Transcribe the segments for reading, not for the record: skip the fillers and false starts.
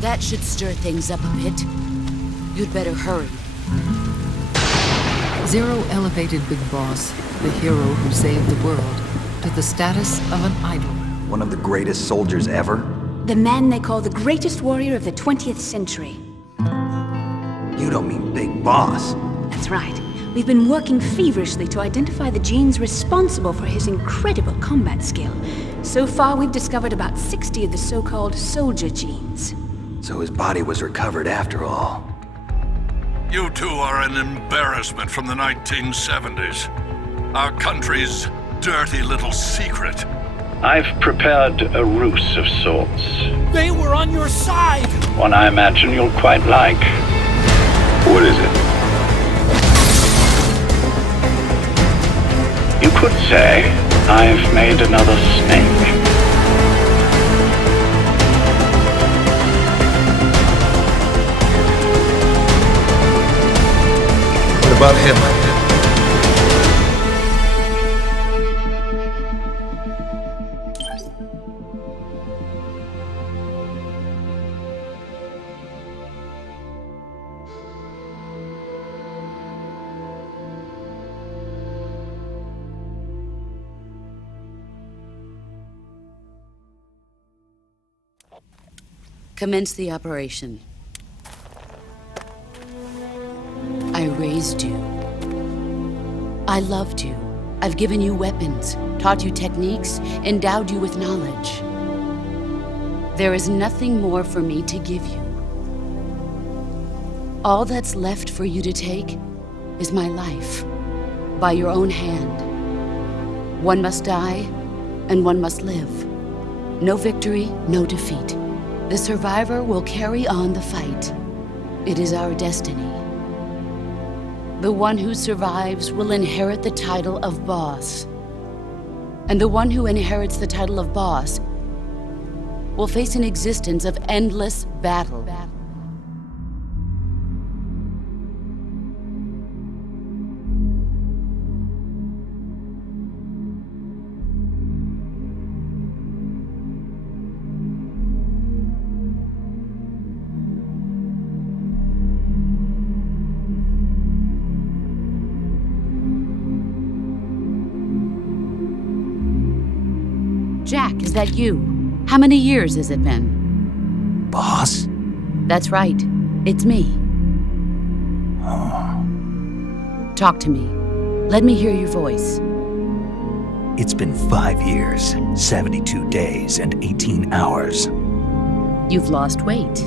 That should stir things up a bit. You'd better hurry. Zero elevated Big Boss, the hero who saved the world, to the status of an idol. One of the greatest soldiers ever? The man they call the greatest warrior of the 20th century. You don't mean Big Boss. That's right. We've been working feverishly to identify the genes responsible for his incredible combat skill. So far, we've discovered about 60 of the so-called soldier genes. So his body was recovered after all. You two are an embarrassment from the 1970s. Our country's dirty little secret. I've prepared a ruse of sorts. They were on your side! One I imagine you'll quite like. What is it? You could say I've made another snake. What about him? Commence the operation. I raised you. I loved you. I've given you weapons, taught you techniques, endowed you with knowledge. There is nothing more for me to give you. All that's left for you to take is my life, by your own hand. One must die, and one must live. No victory, no defeat. The survivor will carry on the fight. It is our destiny. The one who survives will inherit the title of boss. And the one who inherits the title of boss will face an existence of endless battle. Jack, is that you? How many years has it been? Boss? That's right. It's me. Oh. Talk to me. Let me hear your voice. It's been 5 years, 72 days, and 18 hours. You've lost weight.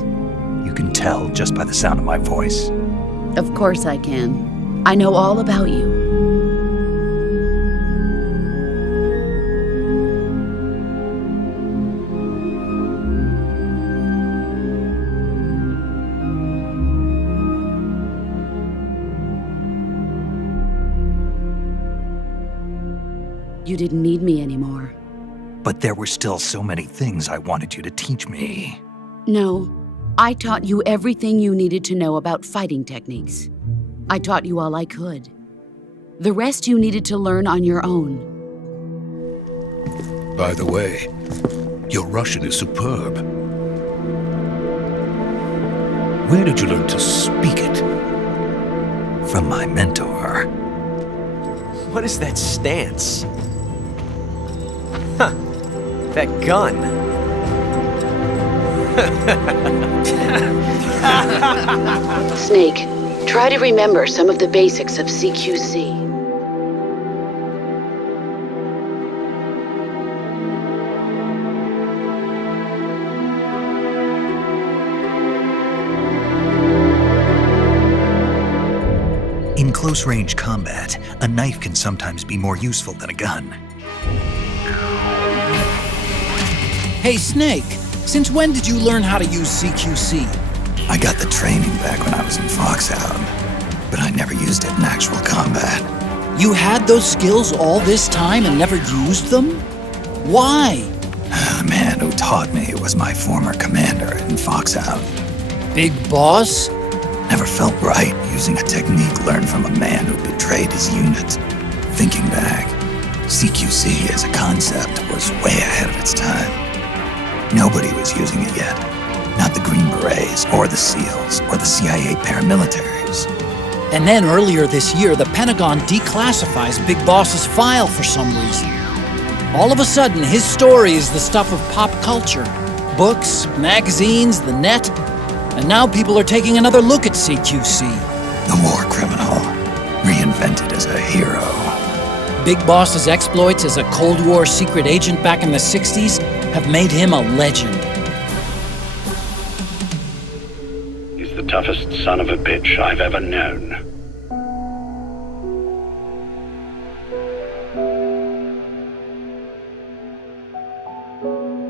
You can tell just by the sound of my voice. Of course I can. I know all about you. You didn't need me anymore. But there were still so many things I wanted you to teach me. No, I taught you everything you needed to know about fighting techniques. I taught you all I could. The rest you needed to learn on your own. By the way, your Russian is superb. Where did you learn to speak it? From my mentor. What is that stance? Huh. That gun. Snake, try to remember some of the basics of CQC. close-range combat, a knife can sometimes be more useful than a gun. Hey, Snake, since when did you learn how to use CQC? I got the training back when I was in Foxhound, but I never used it in actual combat. You had those skills all this time and never used them? Why? The man who taught me was my former commander in Foxhound. Big Boss? Never felt right using a technique learned from a man who betrayed his unit. Thinking back, CQC as a concept was way ahead of its time. Nobody was using it yet. Not the Green Berets, or the SEALs, or the CIA paramilitaries. And then earlier this year, the Pentagon declassifies Big Boss's file for some reason. All of a sudden, his story is the stuff of pop culture. Books, magazines, the net. And now people are taking another look at CQC. The war criminal, reinvented as a hero. Big Boss's exploits as a Cold War secret agent back in the 60s have made him a legend. He's the toughest son of a bitch I've ever known.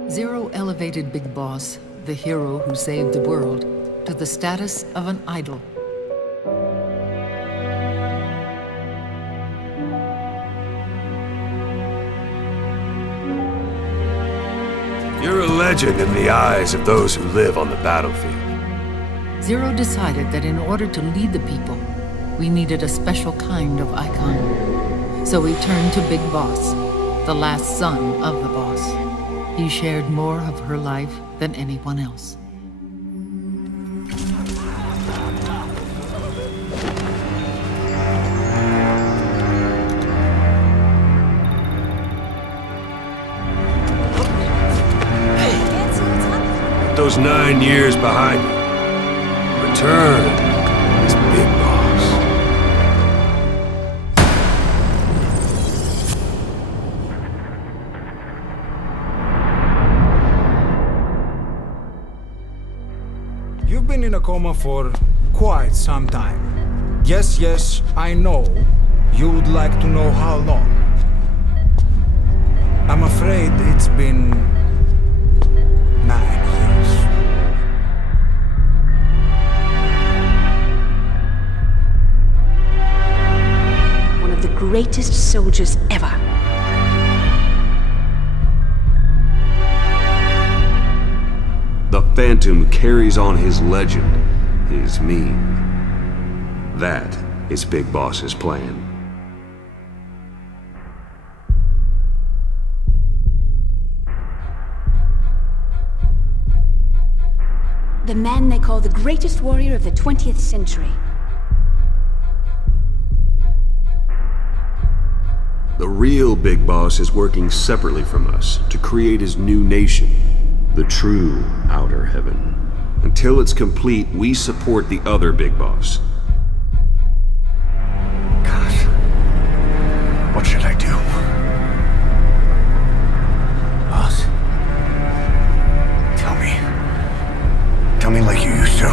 Zero elevated Big Boss, the hero who saved the world, to the status of an idol. You're a legend in the eyes of those who live on the battlefield. Zero decided that in order to lead the people, we needed a special kind of icon. So he turned to Big Boss, the last son of the boss. He shared more of her life than anyone else. Those 9 years behind you. Return as Big Boss. You've been in a coma for quite some time. Yes, I know. You'd like to know how long. I'm afraid it's been 9 years. One of the greatest soldiers ever. The Phantom carries on his legend, his meme. That is Big Boss's plan. The man they call the greatest warrior of the 20th century. The real Big Boss is working separately from us to create his new nation, the true Outer Heaven. Until it's complete, we support the other Big Boss. God, what should I do? Boss, tell me. Tell me like you used to.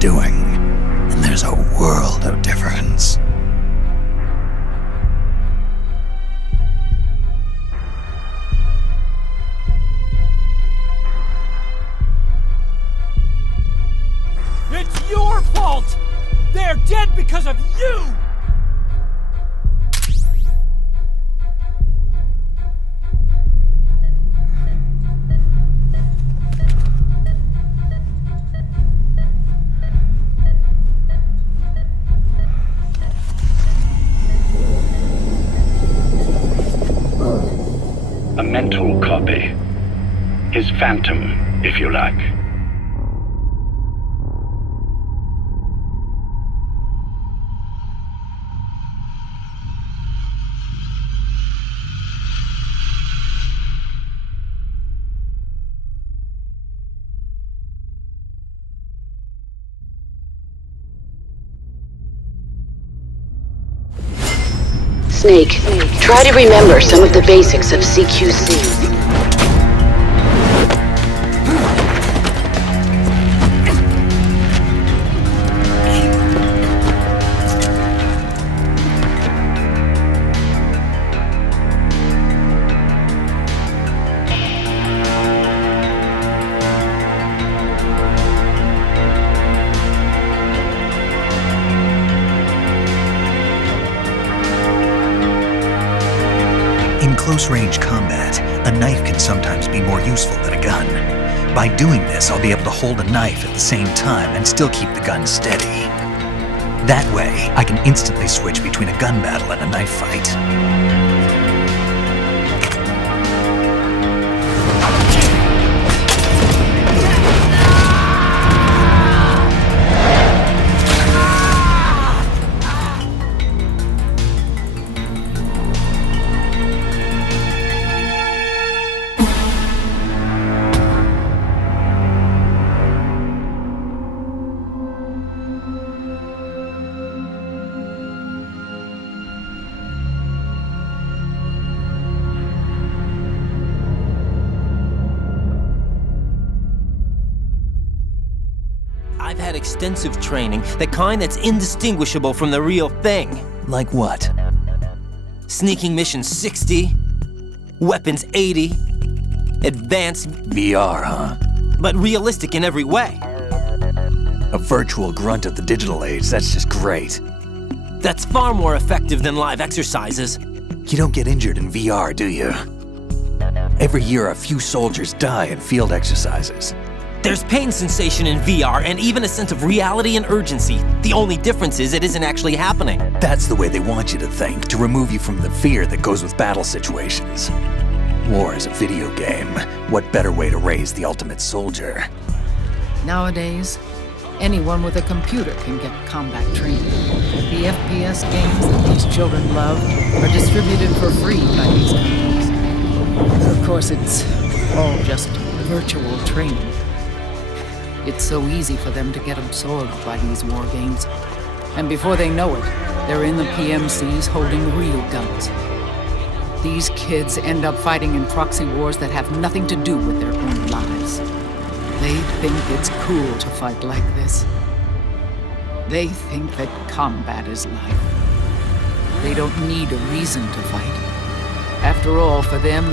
Doing, and there's a world of difference. It's your fault! They're dead because of you! A mental copy. His phantom, if you like. Snake, try to remember some of the basics of CQC. In close-range combat, a knife can sometimes be more useful than a gun. By doing this, I'll be able to hold a knife at the same time and still keep the gun steady. That way, I can instantly switch between a gun battle and a knife fight. I've had extensive training, the kind that's indistinguishable from the real thing. Like what? Sneaking mission 60, weapons 80, advanced, VR, huh? but realistic in every way. A virtual grunt of the digital age, that's just great. That's far more effective than live exercises. You don't get injured in VR, do you? Every year, a few soldiers die in field exercises. There's pain sensation in VR and even a sense of reality and urgency. The only difference is it isn't actually happening. That's the way they want you to think, to remove you from the fear that goes with battle situations. War is a video game. What better way to raise the ultimate soldier? Nowadays, anyone with a computer can get combat training. The FPS games that these children love are distributed for free by these companies. Of course, it's all just virtual training. It's so easy for them to get absorbed by these war games. And before they know it, they're in the PMCs holding real guns. These kids end up fighting in proxy wars that have nothing to do with their own lives. They think it's cool to fight like this. They think that combat is life. They don't need a reason to fight. After all, for them,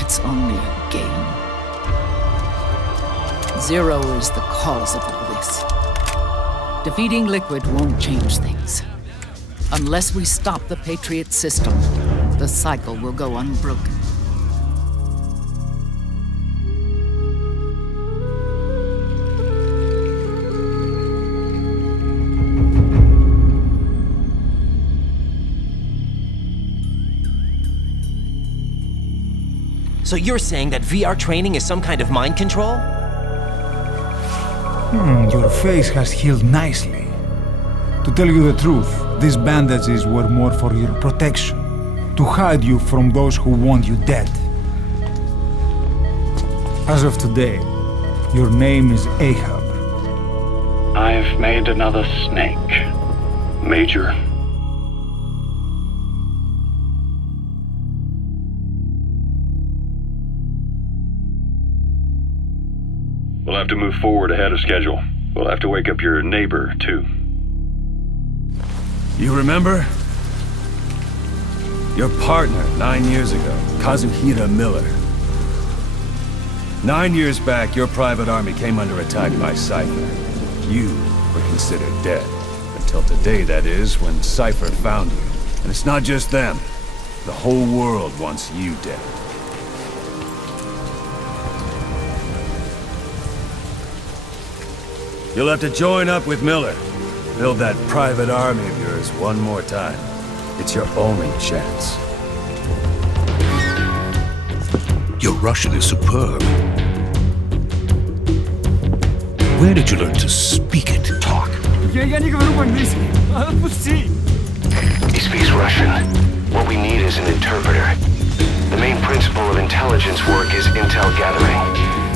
it's only a game. Zero is the cause of all this. Defeating Liquid won't change things. Unless we stop the Patriot system, the cycle will go unbroken. So you're saying that VR training is some kind of mind control? Your face has healed nicely. To tell you the truth, these bandages were more for your protection, to hide you from those who want you dead. As of today, your name is Ahab. I've made another snake, Major. We'll have to move forward ahead of schedule. We'll have to wake up your neighbor, too. You remember? Your partner 9 years ago, Kazuhira Miller. 9 years back, your private army came under attack by Cypher. You were considered dead. Until today, that is, when Cypher found you. And it's not just them. The whole world wants you dead. You'll have to join up with Miller. Build that private army of yours one more time. It's your only chance. Your Russian is superb. Where did you learn to speak it? Talk. He speaks Russian. What we need is an interpreter. The main principle of intelligence work is intel gathering.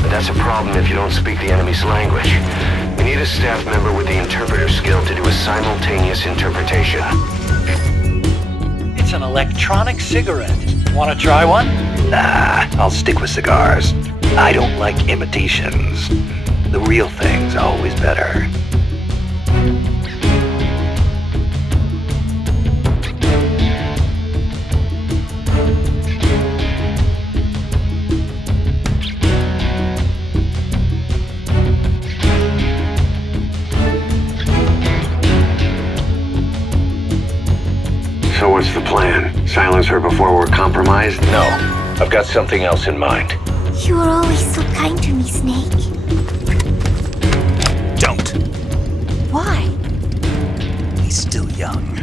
But that's a problem if you don't speak the enemy's language. We need a staff member with the interpreter skill to do a simultaneous interpretation. That's an electronic cigarette. Want to try one? Nah, I'll stick with cigars. I don't like imitations. The real thing's always better. So what's the plan? Silence her before we're compromised? No. I've got something else in mind. You were always so kind to me, Snake. Don't. Why? He's still young.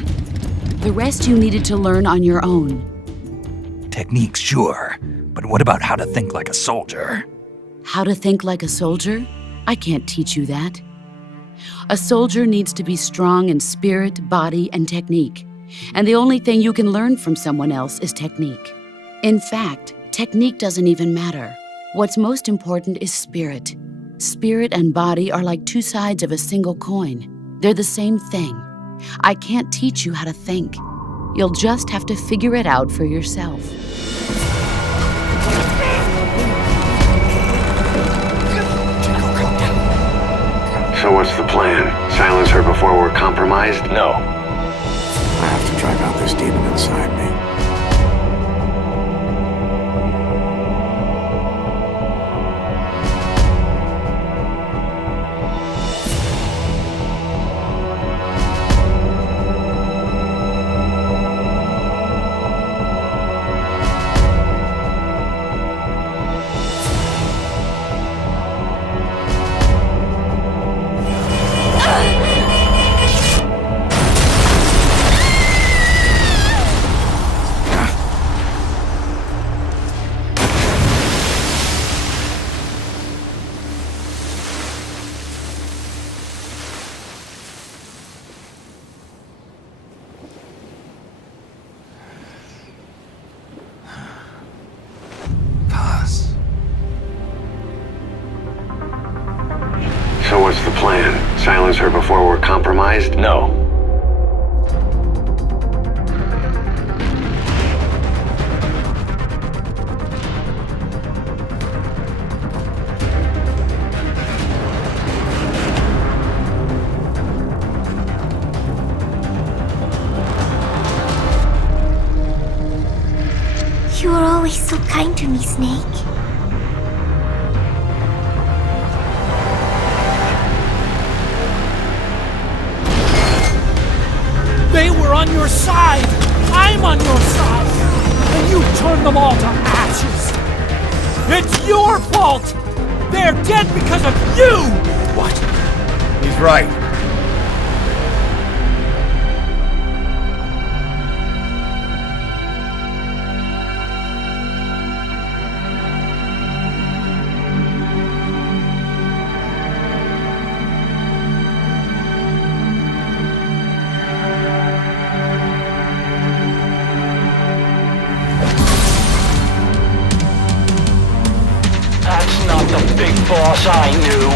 The rest you needed to learn on your own. Techniques, sure. But what about how to think like a soldier? How to think like a soldier? I can't teach you that. A soldier needs to be strong in spirit, body, and technique. And the only thing you can learn from someone else is technique. In fact, technique doesn't even matter. What's most important is spirit. Spirit and body are like two sides of a single coin. They're the same thing. I can't teach you how to think. You'll just have to figure it out for yourself. So what's the plan? Silence her before we're compromised? No. I have to drive out this demon inside me. So what's the plan? Silence her before we're compromised? No. You were always so kind to me, Snake. They were on your side! I'm on your side! And you turned them all to ashes! It's your fault! They're dead because of you! What? He's right. That's not the big boss I knew.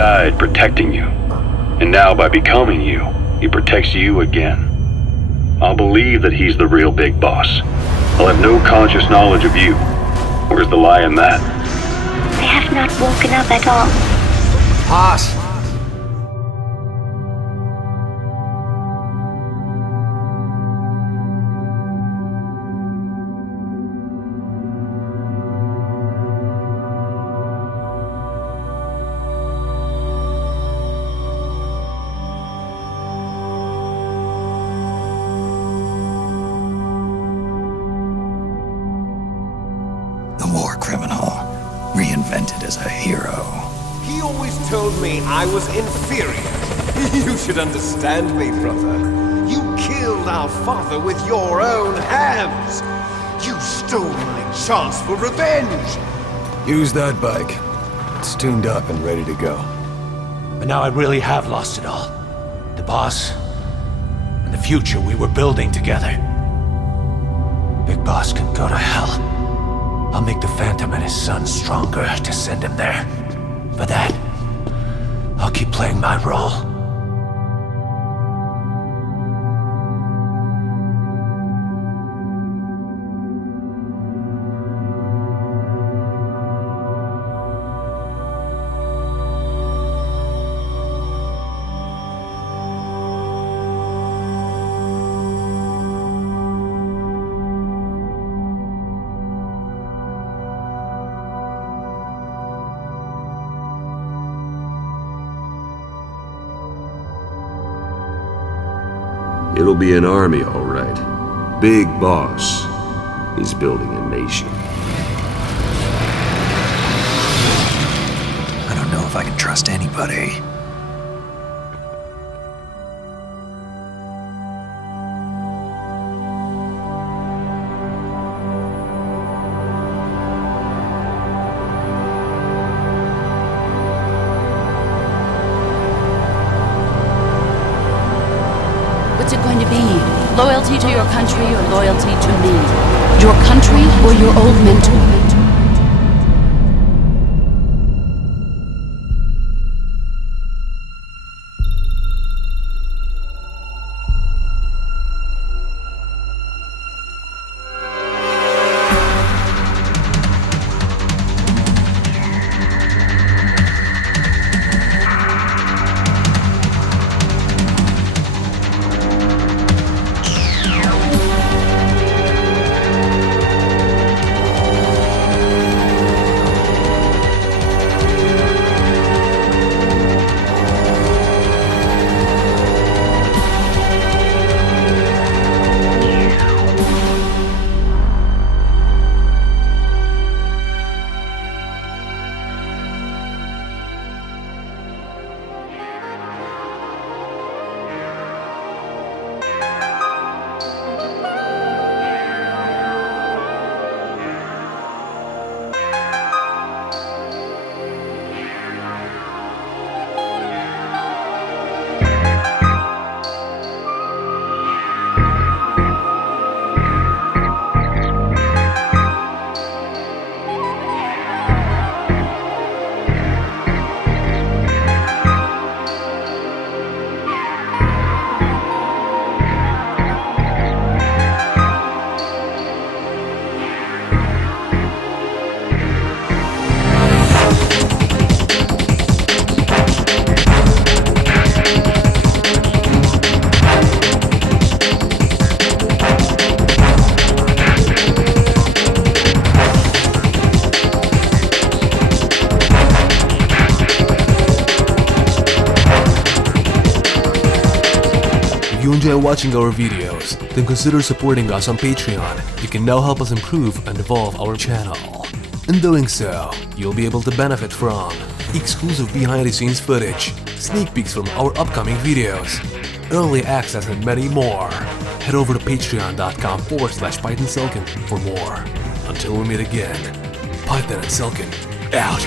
died protecting you. And now by becoming you, he protects you again. I'll believe that he's the real big boss. I'll have no conscious knowledge of you. Where's the lie in that? I have not woken up at all. Boss! The war criminal, reinvented as a hero. He always told me I was inferior. You should understand me, brother. You killed our father with your own hands. You stole my chance for revenge. Use that bike. It's tuned up and ready to go. But now I really have lost it all. The boss, and the future we were building together. Big Boss can go to hell. I'll make the Phantom and his son stronger to send him there. For that, I'll keep playing my role. It'll be an army, all right. Big Boss. He's building a nation. I don't know if I can trust anybody. What's it going to be? Loyalty to your country or loyalty to me? Your country or your old mentor? If you enjoy watching our videos, then consider supporting us on Patreon. You can now help us improve and evolve our channel. In doing so, you'll be able to benefit from exclusive behind-the-scenes footage, sneak peeks from our upcoming videos, early access and many more. Head over to patreon.com/PythonSelkan for more. Until we meet again, Python and Selkan, out.